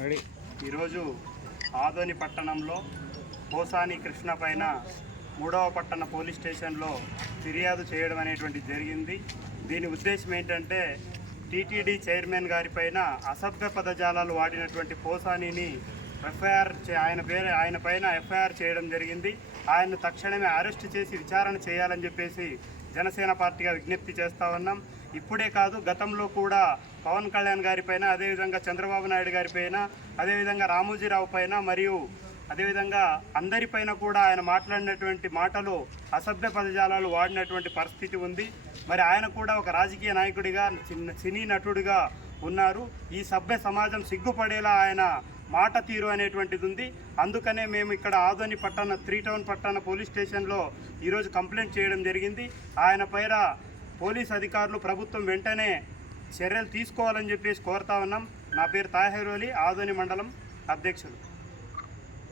Ready. ఈరోజు ఆదోని పట్టణంలో పోసాని కృష్ణ పైన మూడవ పట్టణ పోలీస్ స్టేషన్లో ఫిర్యాదు చేయడం అనేటువంటిది జరిగింది. దీని ఉద్దేశం ఏంటంటే టీటీడీ చైర్మన్ గారిపైన అసభ్య పదజాలాలు వాడినటువంటి పోసానిని ఎఫ్ఐఆర్ చే- ఆయన పేరు ఆయన పైన ఎఫ్ఐఆర్ చేయడం జరిగింది. ఆయన్ను తక్షణమే అరెస్ట్ చేసి విచారణ చేయాలని చెప్పేసి జనసేన పార్టీగా విజ్ఞప్తి చేస్తా ఉన్నాం. ఇప్పుడే కాదు గతంలో కూడా పవన్ కళ్యాణ్ గారిపైన అదేవిధంగా చంద్రబాబు నాయుడు గారిపైన అదేవిధంగా రామోజీరావు పైన మరియు అదేవిధంగా అందరిపైన కూడా ఆయన మాట్లాడినటువంటి మాటలు అసభ్య పదజాలాలు వాడినటువంటి పరిస్థితి ఉంది. మరి ఆయన కూడా ఒక రాజకీయ నాయకుడిగా చిన్న సినీ నటుడిగా ఉన్నారు. ఈ సభ్య సమాజం సిగ్గుపడేలా ఆయన మాట తీరు అనేటువంటిది ఉంది. అందుకనే మేము ఇక్కడ ఆదోని పట్టణ త్రీ టౌన్ పట్టణ పోలీస్ స్టేషన్లో ఈరోజు కంప్లైంట్ చేయడం జరిగింది. ఆయన పైన పోలీస్ అధికారులు ప్రభుత్వం వెంటనే చర్యలు తీసుకోవాలని చెప్పేసి కోరుతా ఉన్నాం. నా పేరు తాహేర్ అలీ ఆదోని మండలం అధ్యక్షులు.